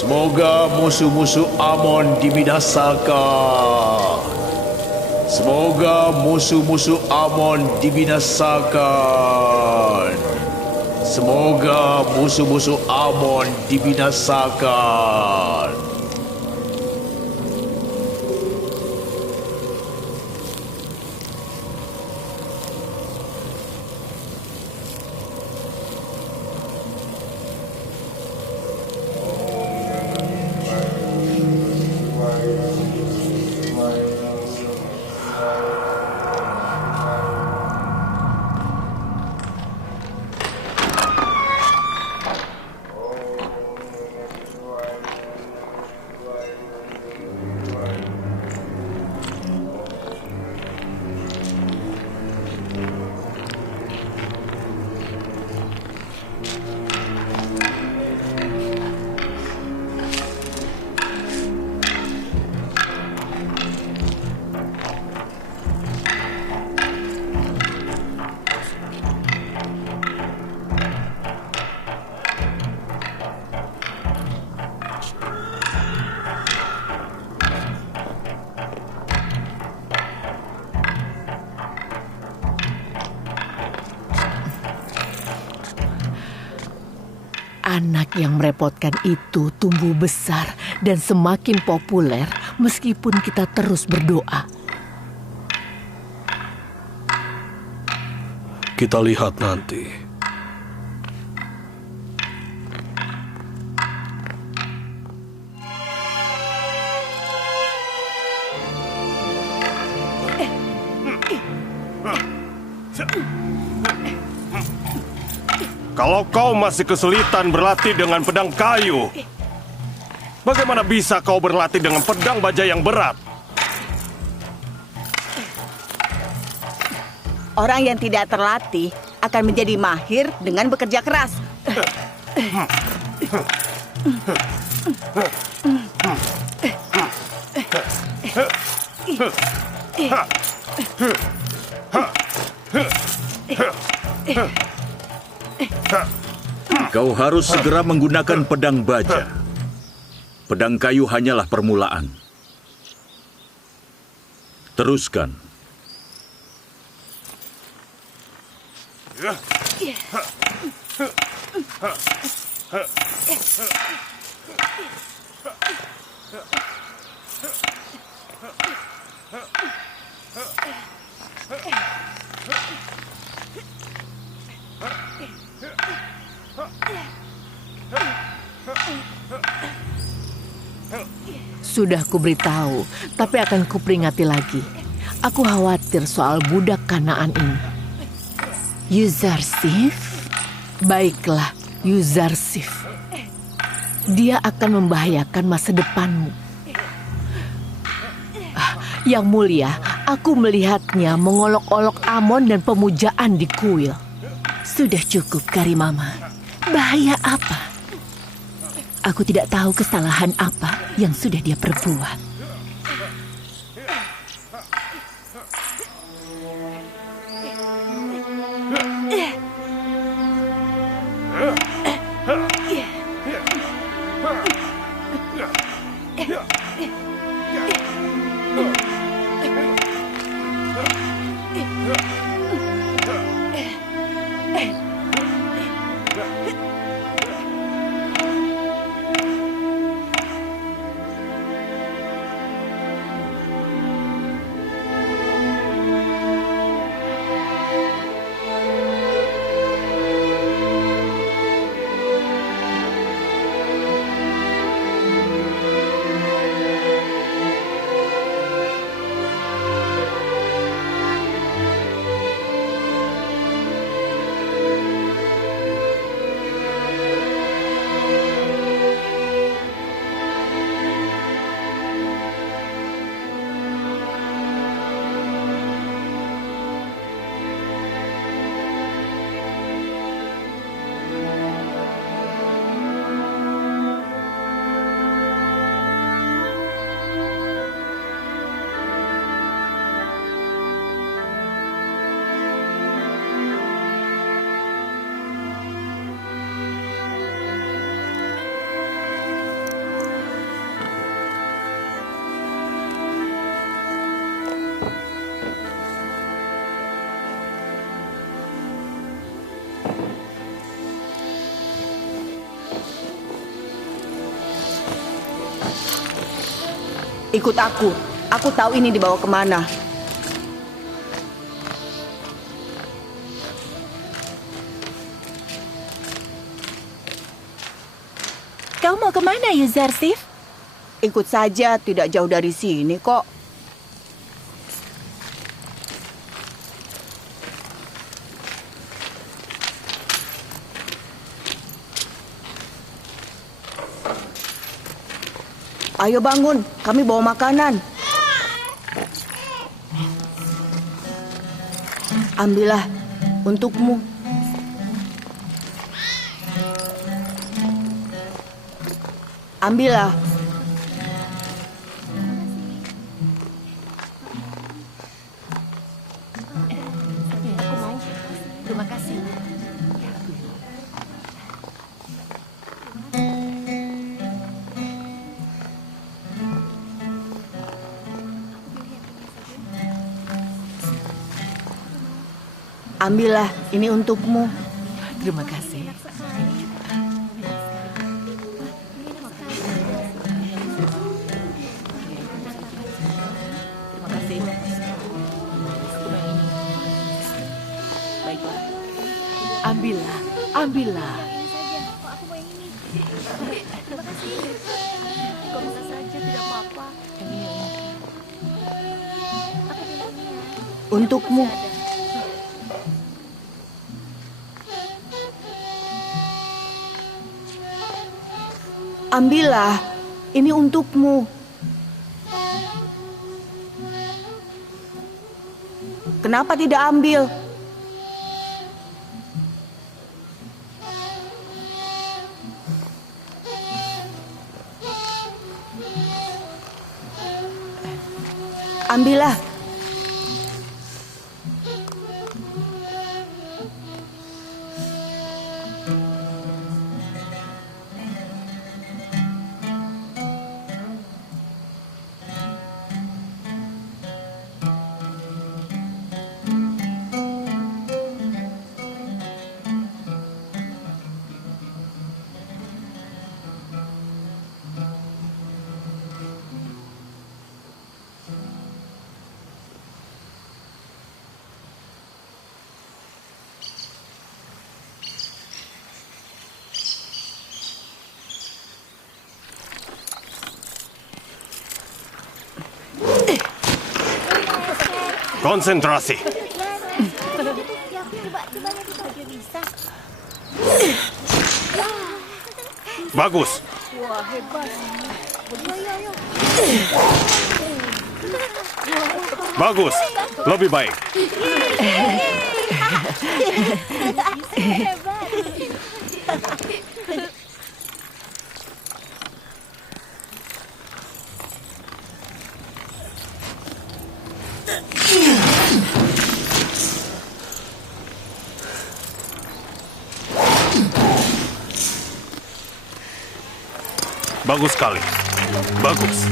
Semoga musuh-musuh Amon dibinasakan. Semoga musuh-musuh Amon dibinasakan. Semoga musuh-musuh Amon dibinasakan. Anak yang merepotkan itu tumbuh besar dan semakin populer meskipun kita terus berdoa. Kita lihat nanti. Kalau kau masih kesulitan berlatih dengan pedang kayu, bagaimana bisa kau berlatih dengan pedang baja yang berat? Orang yang tidak terlatih akan menjadi mahir dengan bekerja keras. Kau harus segera menggunakan pedang baja. Pedang kayu hanyalah permulaan. Teruskan. Sudah kuberitahu, tapi akan kuperingati lagi. Aku khawatir soal budak Kanaan ini. Yuzarsif? Baiklah, Yuzarsif. Dia akan membahayakan masa depanmu. Yang mulia, aku melihatnya mengolok-olok Amon dan pemujaan di kuil. Sudah cukup, Karimama. Bahaya apa? Aku tidak tahu kesalahan apa yang sudah dia perbuat. Ikut aku. Aku tahu ini dibawa kemana. Kau mau kemana, Yuzarsif? Ikut saja, tidak jauh dari sini kok. Ayo bangun, kami bawa makanan. Ambillah, untukmu. Ambillah. Terima kasih. Ambillah, ini untukmu. Terima kasih. Terima kasih. Baiklah. Ambillah, ambillah. Untukmu. Ambillah, ini untukmu. Kenapa tidak ambil? Ambillah. Konsentrasi. Bagus. Bagus. Lebih baik. Bagus sekali. Bagus.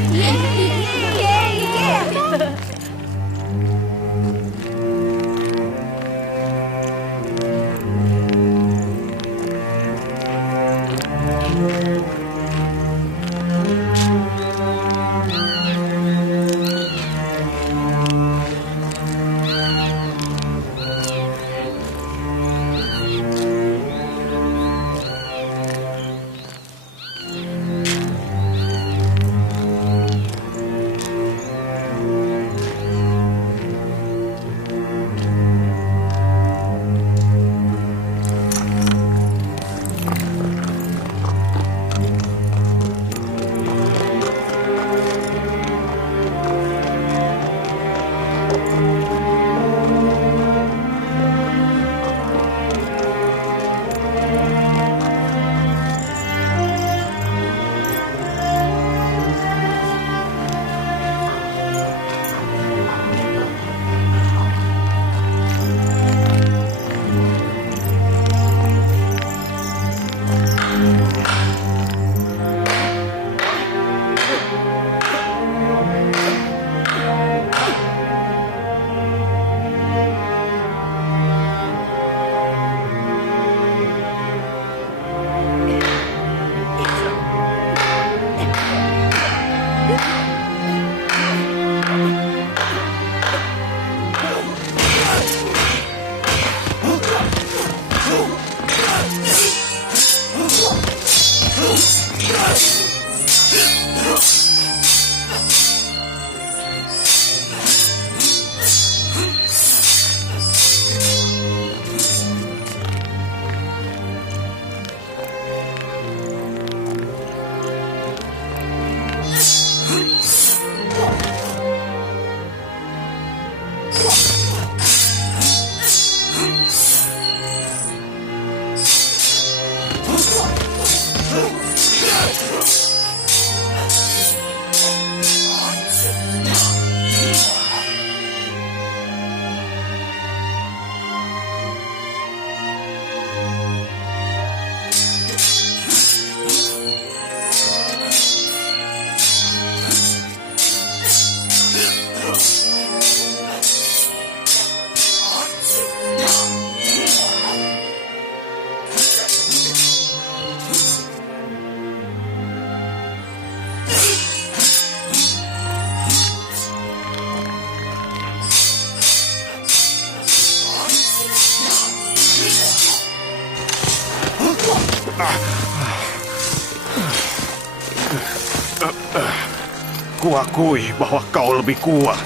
Kuakui bahwa kau lebih kuat.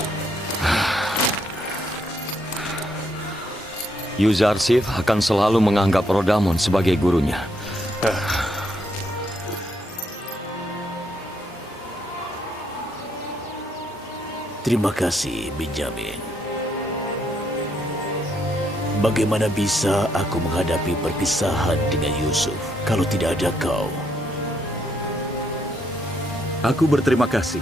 Yuzarsif akan selalu menganggap Rodamon sebagai gurunya. Terima kasih, Benjamin. Bagaimana bisa aku menghadapi perpisahan dengan Yusuf kalau tidak ada kau? Aku berterima kasih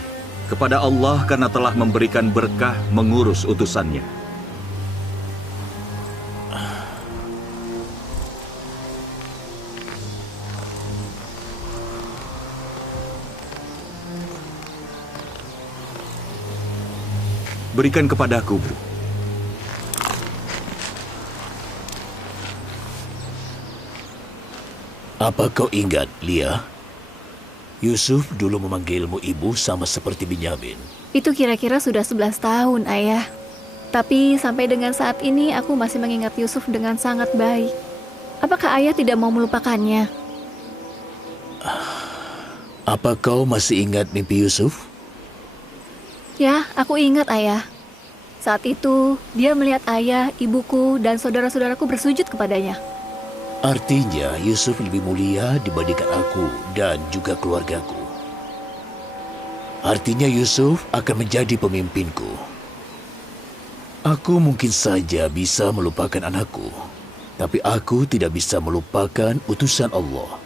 kepada Allah karena telah memberikan berkah mengurus utusannya. Berikan kepadaku, Bu. Apa kau ingat, Lia? Yusuf dulu memanggilmu ibu sama seperti Benyamin. Itu kira-kira sudah 11 tahun, Ayah. Tapi sampai dengan saat ini aku masih mengingat Yusuf dengan sangat baik. Apakah Ayah tidak mau melupakannya? Apa kau masih ingat mimpi Yusuf? Ya, aku ingat, Ayah. Saat itu, dia melihat ayah, ibuku, dan saudara-saudaraku bersujud kepadanya. Artinya Yusuf lebih mulia dibandingkan aku dan juga keluargaku. Artinya Yusuf akan menjadi pemimpinku. Aku mungkin saja bisa melupakan anakku, tapi aku tidak bisa melupakan utusan Allah.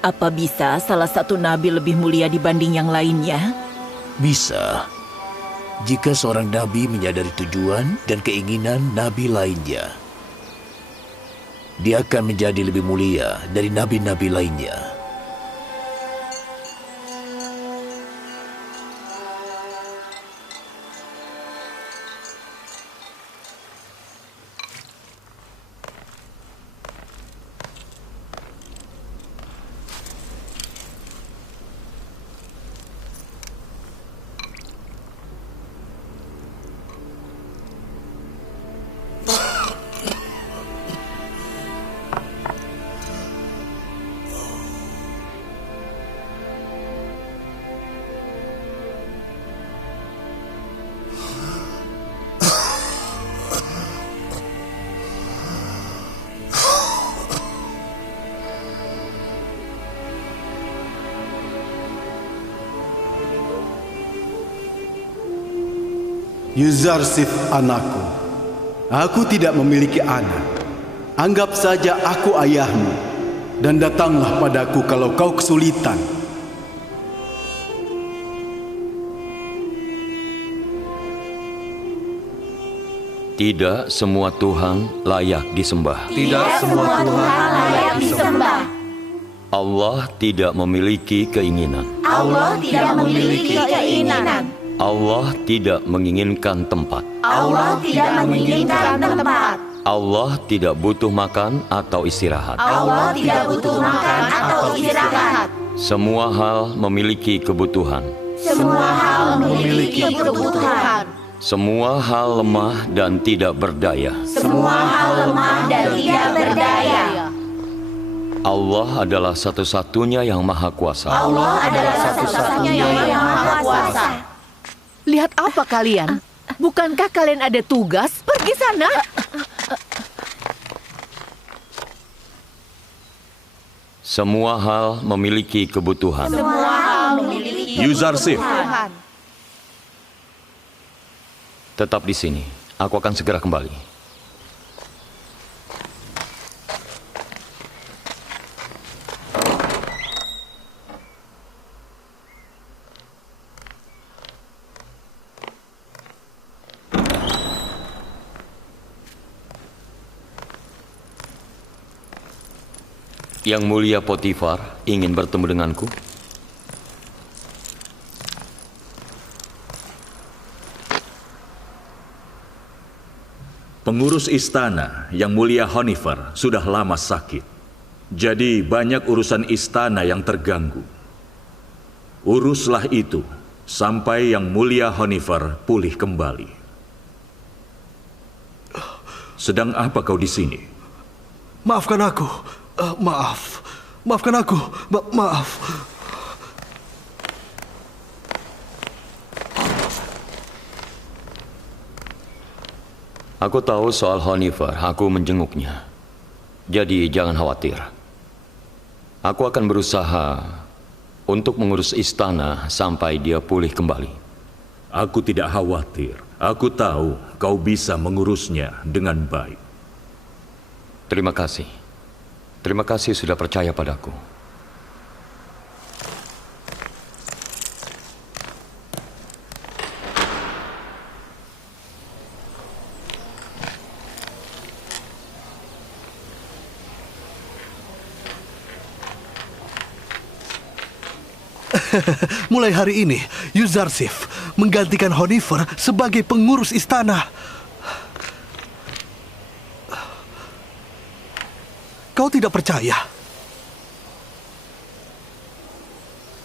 Apa bisa salah satu nabi lebih mulia dibanding yang lainnya? Bisa. Jika seorang nabi menyadari tujuan dan keinginan nabi lainnya, dia akan menjadi lebih mulia dari nabi-nabi lainnya. Yuzarsif anakku, aku tidak memiliki anak. Anggap saja aku ayahmu, dan datanglah padaku kalau kau kesulitan. Tidak semua Tuhan layak disembah. Tidak semua Tuhan layak disembah. Allah tidak memiliki keinginan. Allah tidak memiliki keinginan. Allah tidak menginginkan tempat. Allah tidak menginginkan tempat. Allah tidak butuh makan atau istirahat. Allah tidak butuh makan atau istirahat. Semua hal memiliki kebutuhan. Semua hal memiliki kebutuhan. Semua hal lemah dan tidak berdaya. Semua hal lemah dan tidak berdaya. Allah adalah satu-satunya yang maha kuasa. Allah adalah satu-satunya yang maha kuasa. Lihat apa kalian? Bukankah kalian ada tugas? Pergi sana. Semua hal memiliki kebutuhan. Semua hal memiliki Yuzarsif, kebutuhan. Tetap di sini. Aku akan segera kembali. Yang mulia Potifar ingin bertemu denganku. pengurus istana yang mulia Honifar sudah lama sakit. Jadi banyak urusan istana yang terganggu. Uruslah itu sampai yang mulia Honifar pulih kembali. Sedang apa kau di sini? Maafkan aku. Maafkan aku. Maaf. Aku tahu soal Honifer, aku menjenguknya. Jadi jangan khawatir. Aku akan berusaha untuk mengurus istana sampai dia pulih kembali. Aku tidak khawatir. Aku tahu kau bisa mengurusnya dengan baik. Terima kasih. Terima kasih sudah percaya padaku. Mulai hari ini, Yuzarsif menggantikan Honifer sebagai pengurus istana. Kau tidak percaya?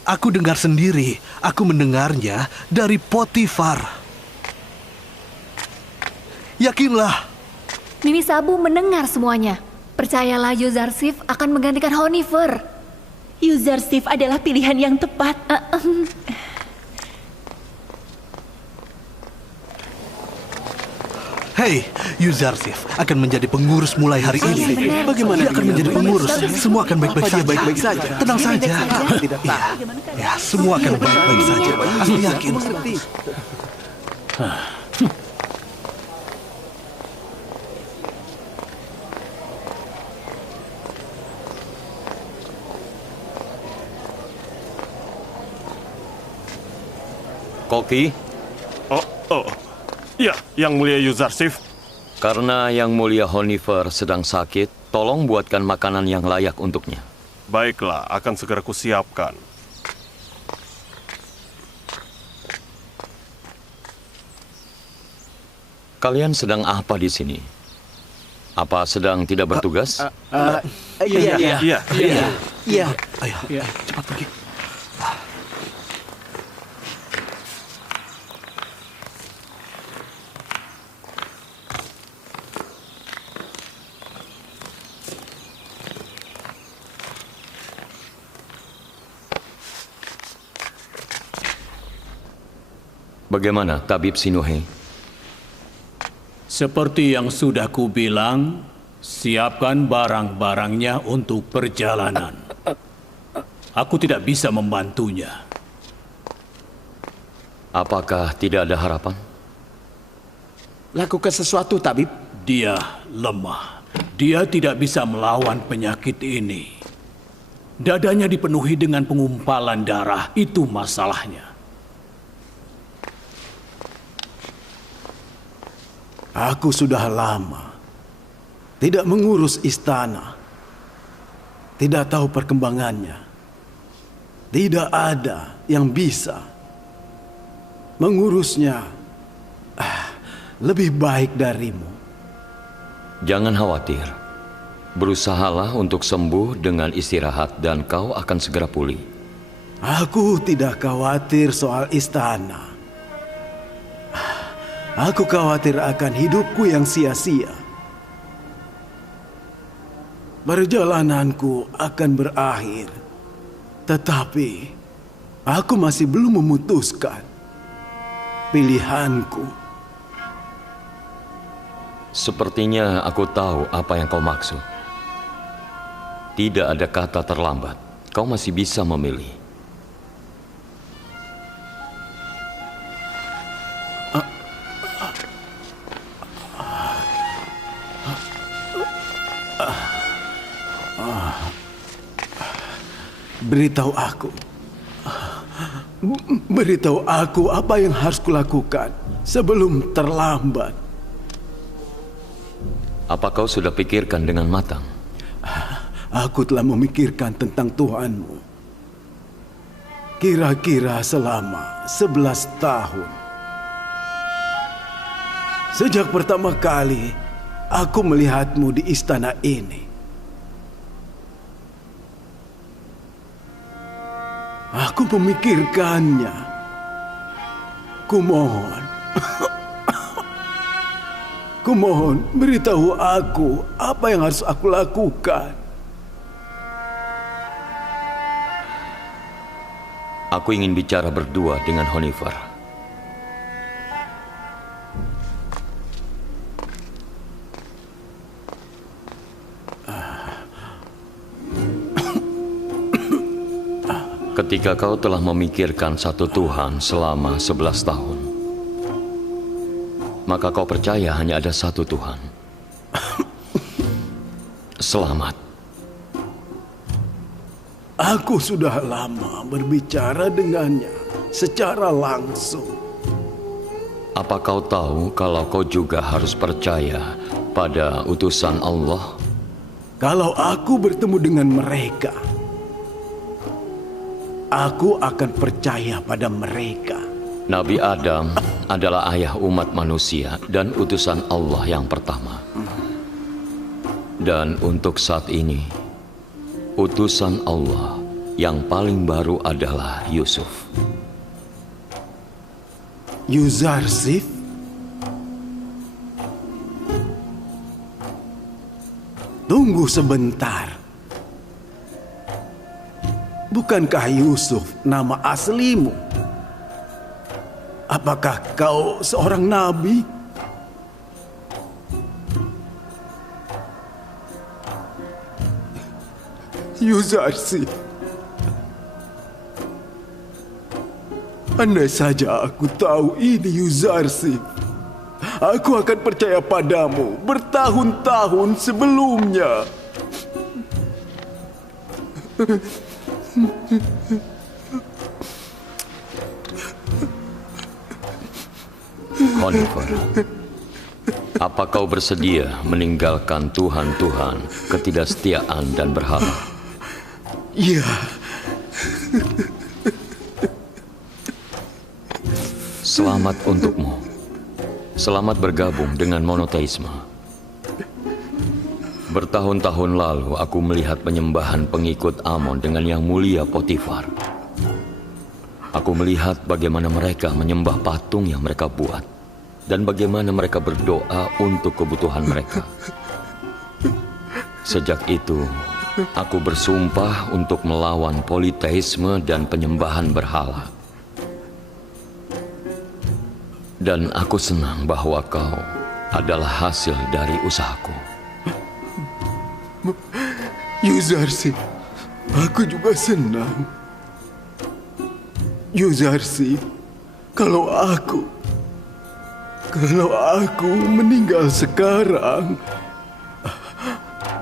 Aku dengar sendiri. Aku mendengarnya dari Potifar. Yakinlah. Nini Sabu mendengar semuanya. Percayalah, Yuzarsif akan menggantikan Honifer. Yuzarsif adalah pilihan yang tepat. Hei, Yuzarsif akan menjadi pengurus mulai hari ini. Bagaimana dia akan menjadi pengurus? Semua akan baik-baik saja. Tenang saja. Ya, semua akan baik-baik saja. Aku yakin. Koki? Ya, Yang Mulia Yuzarsif. Karena Yang Mulia Honifer sedang sakit, tolong buatkan makanan yang layak untuknya. Baiklah, akan segera kusiapkan. Kalian sedang apa di sini? Apa sedang tidak bertugas? Iya. Ayo, cepat pergi. Bagaimana, Tabib Sinuhe? Seperti yang sudah kubilang, siapkan barang-barangnya untuk perjalanan. Aku tidak bisa membantunya. Apakah tidak ada harapan? Lakukan sesuatu, Tabib. Dia lemah. Dia tidak bisa melawan penyakit ini. Dadanya dipenuhi dengan pengumpalan darah, itu masalahnya. Aku sudah lama tidak mengurus istana, tidak tahu perkembangannya. Tidak ada yang bisa mengurusnya lebih baik darimu. Jangan khawatir. Berusahalah untuk sembuh dengan istirahat dan kau akan segera pulih. Aku tidak khawatir soal istana. Aku khawatir akan hidupku yang sia-sia. Perjalananku akan berakhir, tetapi aku masih belum memutuskan pilihanku. Sepertinya aku tahu apa yang kau maksud. Tidak ada kata terlambat. Kau masih bisa memilih. Beritahu aku apa yang harus kulakukan sebelum terlambat. Apa kau sudah pikirkan dengan matang? Aku telah memikirkan tentang Tuhanmu. Kira-kira selama 11 tahun. Sejak pertama kali aku melihatmu di istana ini. Aku memikirkannya. Kumohon. Kumohon, beritahu aku apa yang harus aku lakukan. Aku ingin bicara berdua dengan Honifer. Ketika kau telah memikirkan satu Tuhan selama 11 tahun, maka kau percaya hanya ada satu Tuhan. Selamat. Aku sudah lama berbicara dengannya secara langsung. Apa kau tahu kalau kau juga harus percaya pada utusan Allah? Kalau aku bertemu dengan mereka, aku akan percaya pada mereka. Nabi Adam adalah ayah umat manusia dan utusan Allah yang pertama. Dan untuk saat ini, utusan Allah yang paling baru adalah Yusuf. Yuzarsif? Tunggu sebentar. Bukankah Yusuf nama aslimu? Apakah kau seorang nabi? Yuzarsif, andai saja aku tahu ini Yuzarsif, aku akan percaya padamu bertahun-tahun sebelumnya. Honifer, apa kau bersedia meninggalkan Tuhan-Tuhan, ketidaksetiaan dan berhala? Ya. Selamat untukmu. Selamat bergabung dengan monoteisme. Bertahun-tahun lalu aku melihat penyembahan pengikut Amon dengan yang mulia Potifar. Aku melihat bagaimana mereka menyembah patung yang mereka buat dan bagaimana mereka berdoa untuk kebutuhan mereka. Sejak itu, aku bersumpah untuk melawan politeisme dan penyembahan berhala. Dan aku senang bahwa kau adalah hasil dari usahaku. Yuzarsif, aku juga senang. Yuzarsif, kalau aku meninggal sekarang,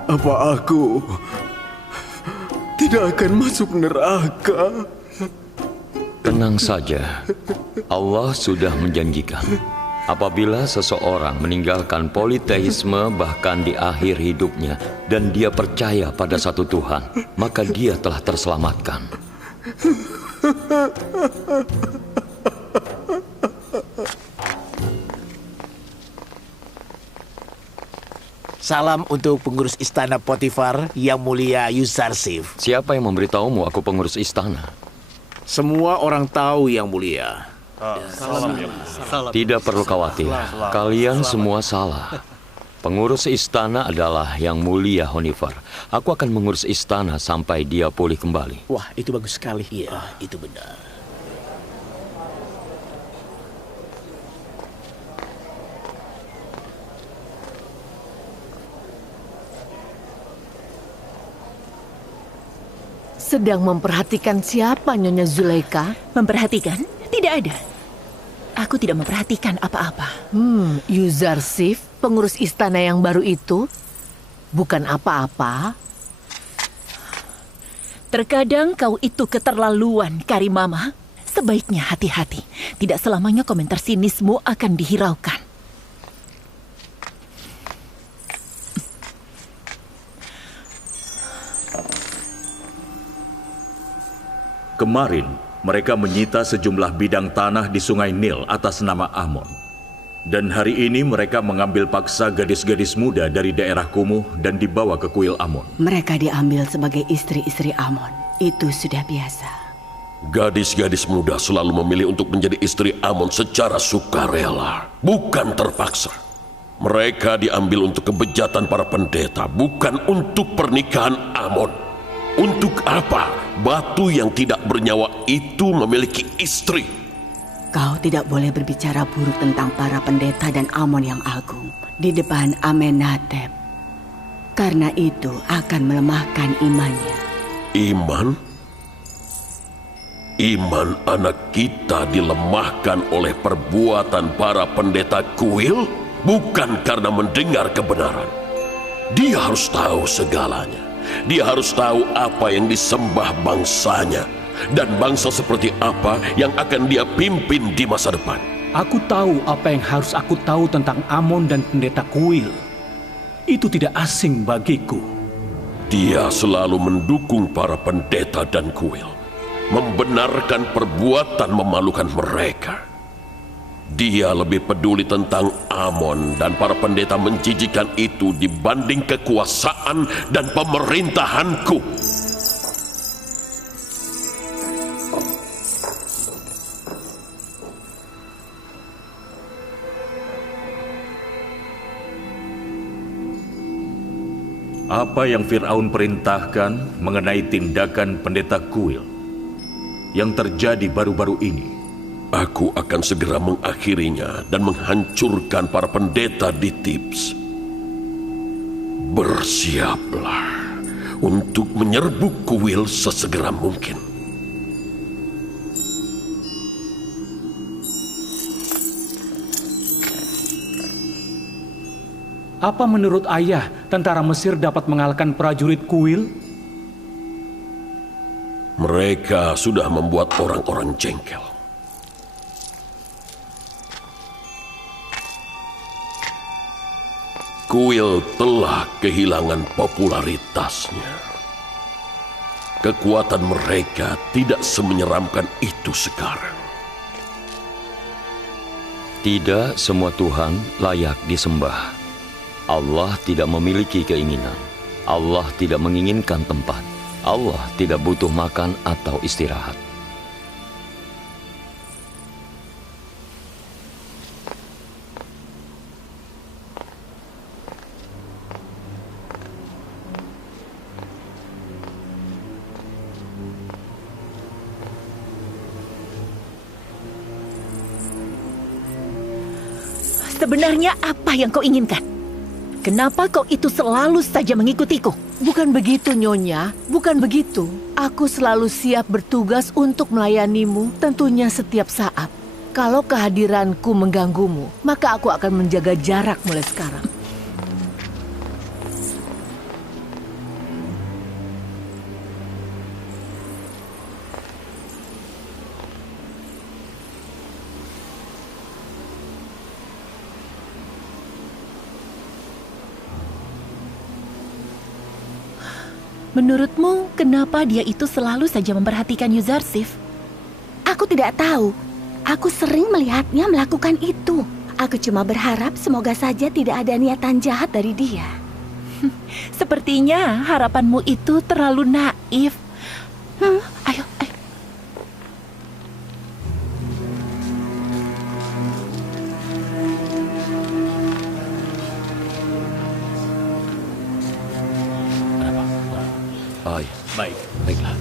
apa aku tidak akan masuk neraka? Tenang saja, Allah sudah menjanjikan apabila seseorang meninggalkan politeisme bahkan di akhir hidupnya dan dia percaya pada satu Tuhan, maka dia telah terselamatkan. Salam untuk pengurus istana Potifar yang mulia Yuzarsif. Siapa yang memberitahumu aku pengurus istana? Semua orang tahu yang mulia. Tidak perlu khawatir, kalian semua salah. Pengurus istana adalah yang mulia Honifer. Aku akan mengurus istana sampai dia pulih kembali. Wah, itu bagus sekali. Iya, itu benar. Sedang memperhatikan siapa Nyonya Zulaika? Memperhatikan? Tidak ada. Aku tidak memperhatikan apa-apa. Yuzarsif, pengurus istana yang baru itu, bukan apa-apa. Terkadang kau itu keterlaluan, Karimama. Sebaiknya hati-hati. Tidak selamanya komentar sinismu akan dihiraukan. Kemarin, mereka menyita sejumlah bidang tanah di Sungai Nil atas nama Amon. Dan hari ini mereka mengambil paksa gadis-gadis muda dari daerah kumuh dan dibawa ke kuil Amon. Mereka diambil sebagai istri-istri Amon. Itu sudah biasa. Gadis-gadis muda selalu memilih untuk menjadi istri Amon secara sukarela, bukan terpaksa. Mereka diambil untuk kebejatan para pendeta, bukan untuk pernikahan Amon. Untuk apa batu yang tidak bernyawa itu memiliki istri? Kau tidak boleh berbicara buruk tentang para pendeta dan Amon yang agung di depan Amenhotep. Karena itu akan melemahkan imannya. Iman? iman anak kita dilemahkan oleh perbuatan para pendeta kuil, bukan karena mendengar kebenaran. Dia harus tahu segalanya. Dia harus tahu apa yang disembah bangsanya, dan bangsa seperti apa yang akan dia pimpin di masa depan. Aku tahu apa yang harus aku tahu tentang Amon dan pendeta kuil. Itu tidak asing bagiku. Dia selalu mendukung para pendeta dan kuil, membenarkan perbuatan memalukan mereka. Dia lebih peduli tentang Amon dan para pendeta menjijikan itu dibanding kekuasaan dan pemerintahanku. Apa yang Fir'aun perintahkan mengenai tindakan pendeta kuil yang terjadi baru-baru ini? Aku akan segera mengakhirinya dan menghancurkan para pendeta di Thebes. Bersiaplah untuk menyerbu kuil sesegera mungkin. Apa menurut ayah tentara Mesir dapat mengalahkan prajurit kuil? Mereka sudah membuat orang-orang jengkel. Kuil telah kehilangan popularitasnya. Kekuatan mereka tidak semenyeramkan itu sekarang. Tidak semua Tuhan layak disembah. Allah tidak memiliki keinginan. Allah tidak menginginkan tempat. Allah tidak butuh makan atau istirahat. Sebenarnya apa yang kau inginkan? Kenapa kau itu selalu saja mengikutiku? Bukan begitu, Nyonya. Bukan begitu. Aku selalu siap bertugas untuk melayanimu, tentunya setiap saat. Kalau kehadiranku mengganggumu, maka aku akan menjaga jarak mulai sekarang. Menurutmu, kenapa dia itu selalu saja memperhatikan Yuzarsif? Aku tidak tahu. Aku sering melihatnya melakukan itu. Aku cuma berharap semoga saja tidak ada niatan jahat dari dia. Sepertinya harapanmu itu terlalu naif. Ayo. Baiklah.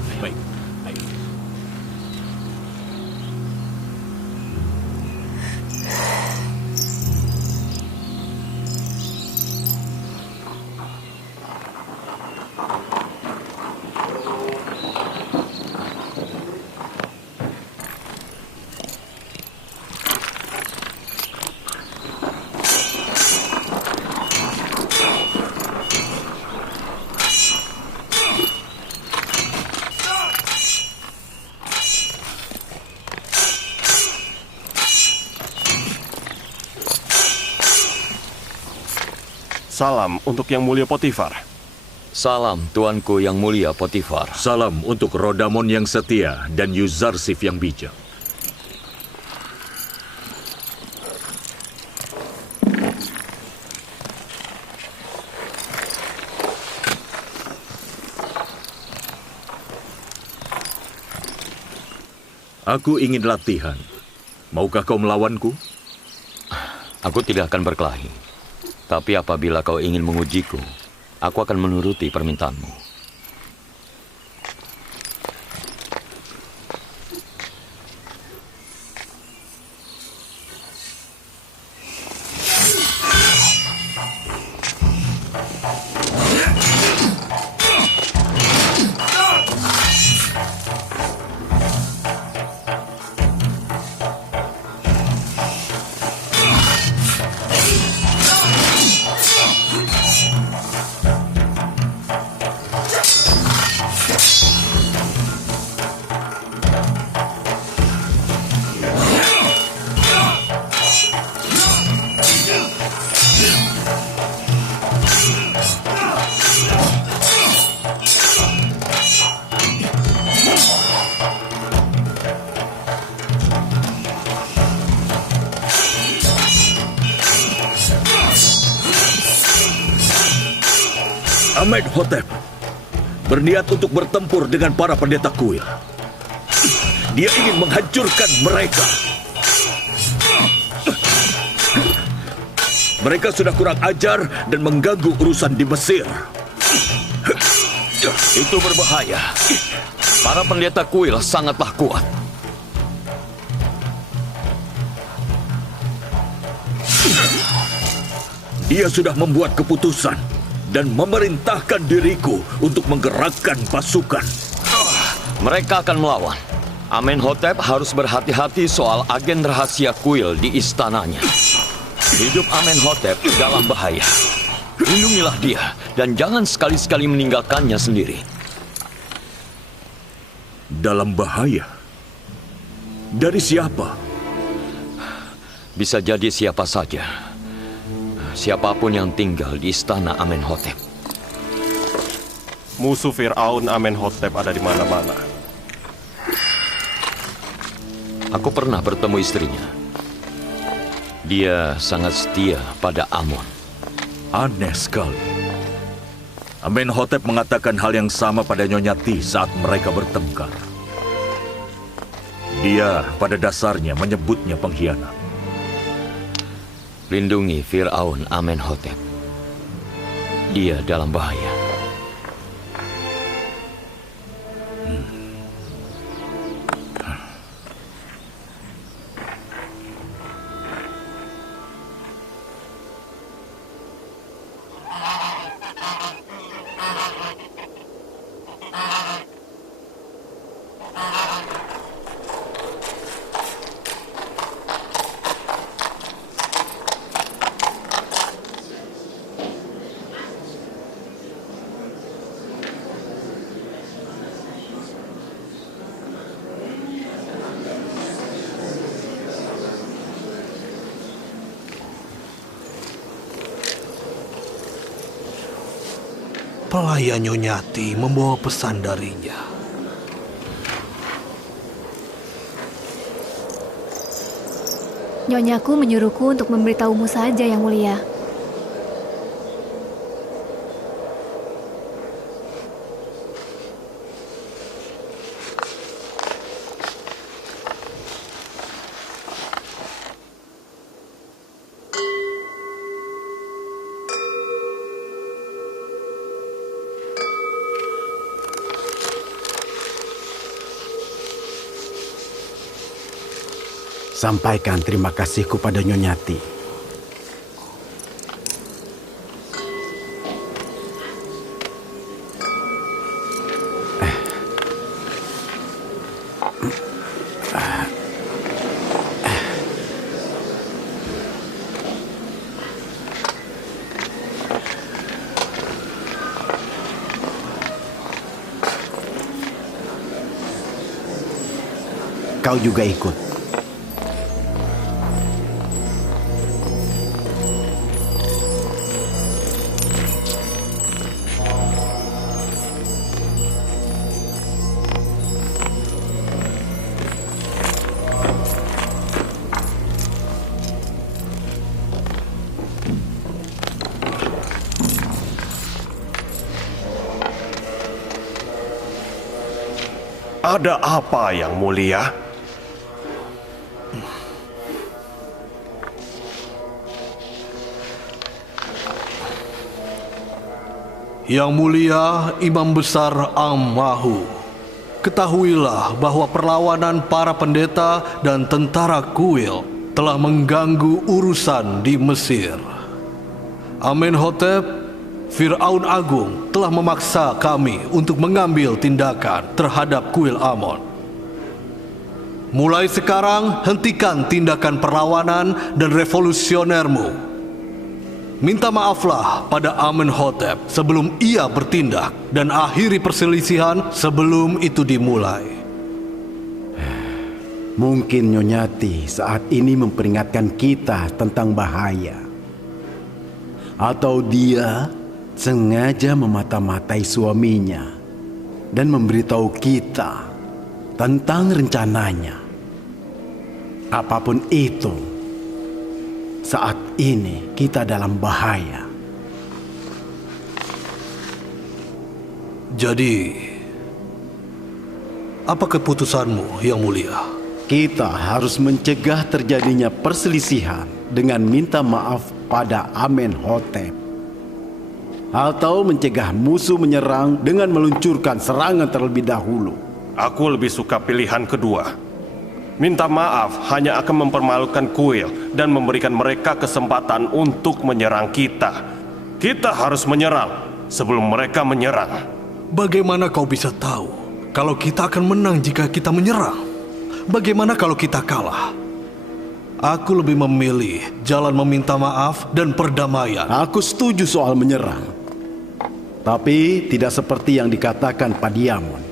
Salam untuk Yang Mulia Potifar. Salam tuanku yang mulia Potifar. Salam untuk Rodamon yang setia dan Yuzarsif yang bijak. Aku ingin latihan. Maukah kau melawanku? Aku tidak akan berkelahi. Tapi apabila kau ingin mengujiku, aku akan menuruti permintaanmu. Amenhotep berniat untuk bertempur dengan para pendeta kuil. Dia ingin menghancurkan mereka. Mereka sudah kurang ajar dan mengganggu urusan di Mesir. Itu berbahaya. Para pendeta kuil sangatlah kuat. Dia sudah membuat keputusan dan memerintahkan diriku untuk menggerakkan pasukan. Mereka akan melawan. Amenhotep harus berhati-hati soal agen rahasia kuil di istananya. Hidup Amenhotep dalam bahaya. Lindungilah dia dan jangan sekali-sekali meninggalkannya sendiri. Dalam bahaya? Dari siapa? Bisa jadi siapa saja. Siapapun yang tinggal di istana Amenhotep. Musuh Fir'aun Amenhotep ada di mana-mana. Aku pernah bertemu istrinya. Dia sangat setia pada Amon. Aneh sekali. Amenhotep mengatakan hal yang sama pada Nyonya Ti saat mereka bertengkar. Dia pada dasarnya menyebutnya pengkhianat. Lindungi Fir'aun Amenhotep. Dia dalam bahaya. Pelayan Nyonya Ti membawa pesan darinya. Nyonyaku menyuruhku untuk memberitahumu saja, Yang Mulia. Sampaikan terima kasihku pada Nyonya Ti. Kau juga ikut. Ada apa, Yang Mulia? Yang Mulia Imam Besar Ammahu, ketahuilah bahwa perlawanan para pendeta dan tentara kuil telah mengganggu urusan di Mesir. Amenhotep, Fir'aun Agung telah memaksa kami untuk mengambil tindakan terhadap kuil Amon. Mulai sekarang, hentikan tindakan perlawanan dan revolusionermu. Minta maaflah pada Amenhotep sebelum ia bertindak dan akhiri perselisihan sebelum itu dimulai. Mungkin Nyonya Ti saat ini memperingatkan kita tentang bahaya. Atau dia sengaja memata-matai suaminya dan memberitahu kita tentang rencananya. Apapun itu, saat ini kita dalam bahaya. Jadi, apa keputusanmu, Yang Mulia? Kita harus mencegah terjadinya perselisihan dengan minta maaf pada Amenhotep. Atau mencegah musuh menyerang dengan meluncurkan serangan terlebih dahulu. Aku lebih suka pilihan kedua. Minta maaf hanya akan mempermalukan kuil dan memberikan mereka kesempatan untuk menyerang kita. Kita harus menyerang sebelum mereka menyerang. Bagaimana kau bisa tahu kalau kita akan menang jika kita menyerang? Bagaimana kalau kita kalah? Aku lebih memilih jalan meminta maaf dan perdamaian. Aku setuju soal menyerang. Tapi tidak seperti yang dikatakan Padiamon.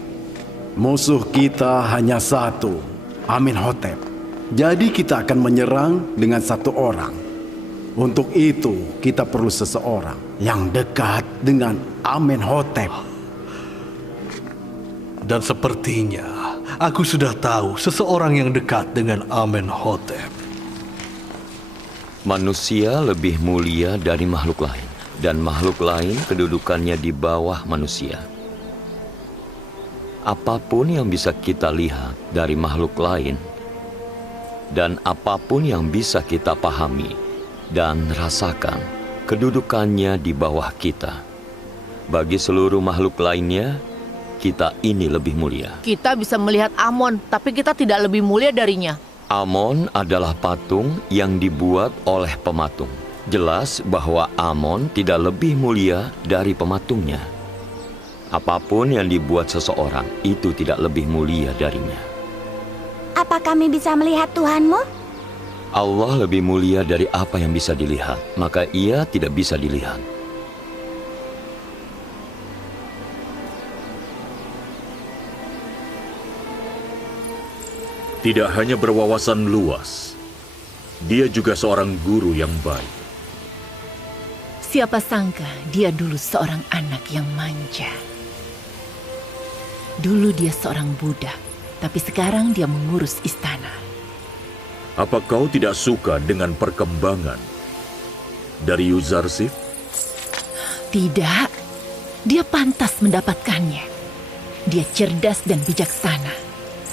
Musuh kita hanya satu, Amenhotep. Jadi kita akan menyerang dengan satu orang. Untuk itu kita perlu seseorang yang dekat dengan Amenhotep. Dan sepertinya aku sudah tahu seseorang yang dekat dengan Amenhotep. Manusia lebih mulia dari makhluk lain. Dan makhluk lain kedudukannya di bawah manusia. Apapun yang bisa kita lihat dari makhluk lain, dan apapun yang bisa kita pahami dan rasakan, kedudukannya di bawah kita. Bagi seluruh makhluk lainnya, kita ini lebih mulia. Kita bisa melihat Amon, tapi kita tidak lebih mulia darinya. Amon adalah patung yang dibuat oleh pematung. Jelas bahwa Amon tidak lebih mulia dari pematungnya. Apapun yang dibuat seseorang itu tidak lebih mulia darinya. Apa kami bisa melihat Tuhanmu? Allah lebih mulia dari apa yang bisa dilihat, maka ia tidak bisa dilihat. Tidak hanya berwawasan luas, dia juga seorang guru yang baik. Siapa sangka dia dulu seorang anak yang manja. Dulu dia seorang budak, tapi sekarang dia mengurus istana. Apa kau tidak suka dengan perkembangan dari Yuzarsif? Tidak, dia pantas mendapatkannya. Dia cerdas dan bijaksana.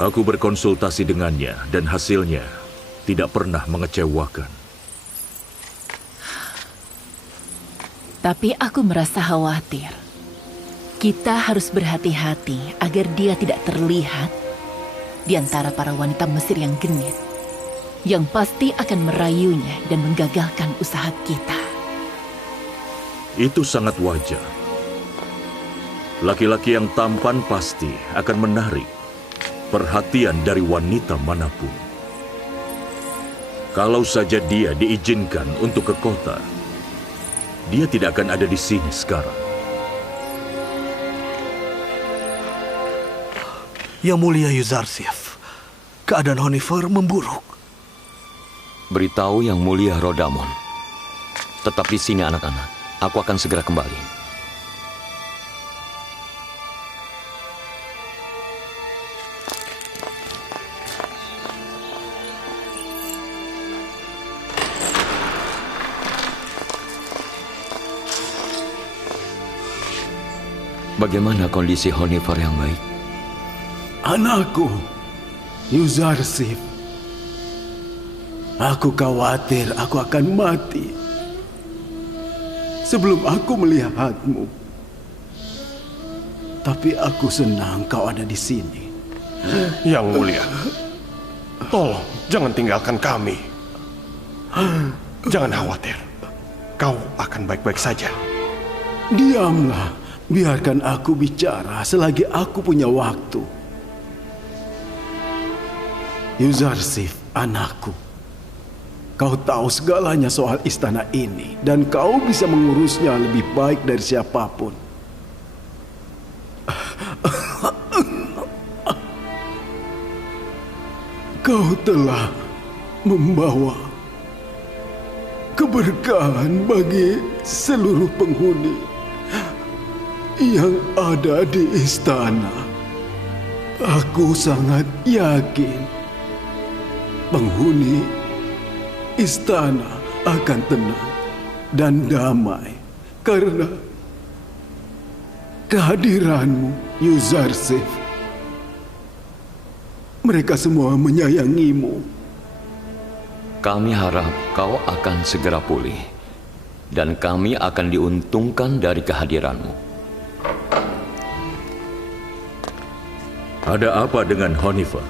Aku berkonsultasi dengannya dan hasilnya tidak pernah mengecewakan. Tapi aku merasa khawatir. Kita harus berhati-hati agar dia tidak terlihat di antara para wanita Mesir yang genit, yang pasti akan merayunya dan menggagalkan usaha kita. Itu sangat wajar. Laki-laki yang tampan pasti akan menarik perhatian dari wanita manapun. Kalau saja dia diizinkan untuk ke kota, dia tidak akan ada di sini sekarang. Yang Mulia Yuzarsif, keadaan Honifer memburuk. Beritahu Yang Mulia Rodamon. Tetap di sini anak-anak. Aku akan segera kembali. Bagaimana kondisi Honifer yang baik? Anakku, Yuzarsif. Aku khawatir aku akan mati sebelum aku melihatmu. Tapi aku senang kau ada di sini. Yang Mulia, tolong jangan tinggalkan kami. Jangan khawatir, kau akan baik-baik saja. Diamlah, biarkan aku bicara selagi aku punya waktu. Yuzarsif, anakku. Kau tahu segalanya soal istana ini, dan kau bisa mengurusnya lebih baik dari siapapun. Kau telah membawa keberkahan bagi seluruh penghuni yang ada di istana. Aku sangat yakin penghuni istana akan tenang dan damai karena kehadiranmu, Yuzarsif. Mereka semua menyayangimu. Kami harap kau akan segera pulih, dan kami akan diuntungkan dari kehadiranmu. Ada apa dengan Honeyfer?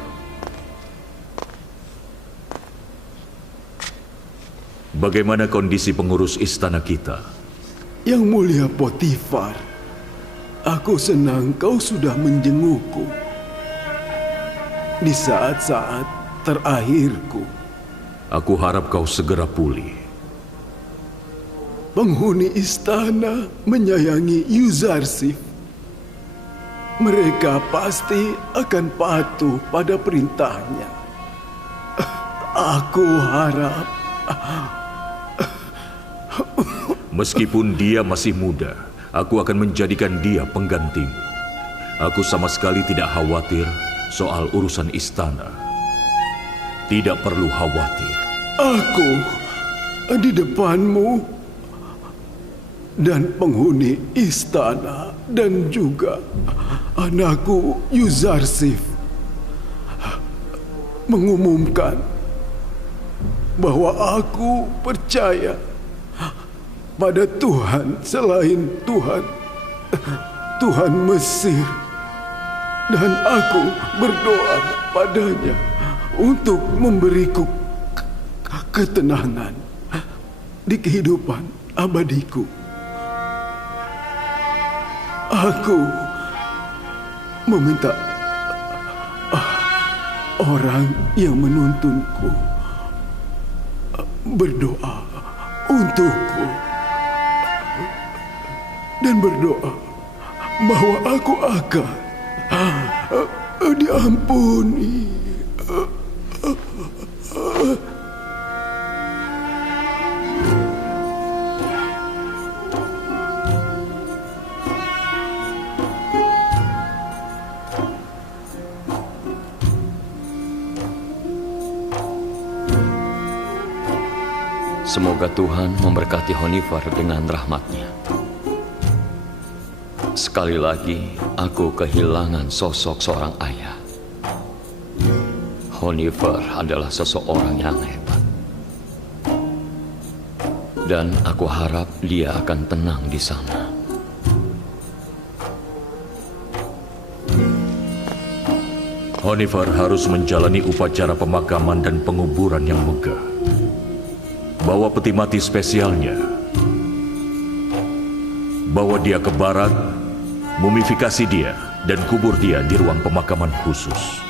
Bagaimana kondisi pengurus istana kita? Yang mulia Potifar, aku senang kau sudah menjengukku di saat-saat terakhirku. Aku harap kau segera pulih. Penghuni istana menyayangi Yuzarsif. Mereka pasti akan patuh pada perintahnya. Aku harap... Meskipun dia masih muda, aku akan menjadikan dia penggantimu. Aku sama sekali tidak khawatir soal urusan istana. Tidak perlu khawatir. Aku di depanmu dan penghuni istana dan juga anakku Yuzarsif mengumumkan bahwa aku percaya pada Tuhan selain Tuhan Mesir, dan aku berdoa padanya untuk memberiku ketenangan di kehidupan abadiku. Aku meminta orang yang menuntunku berdoa untukku dan berdoa bahwa aku akan diampuni. Semoga Tuhan memberkati Honeyfer dengan rahmat-Nya. Sekali lagi, aku kehilangan sosok seorang ayah. Honeyfer adalah seseorang yang hebat. Dan aku harap dia akan tenang di sana. Honeyfer harus menjalani upacara pemakaman dan penguburan yang megah. Bawa peti mati spesialnya. Bawa dia ke barat, mumifikasi dia, dan kubur dia di ruang pemakaman khusus.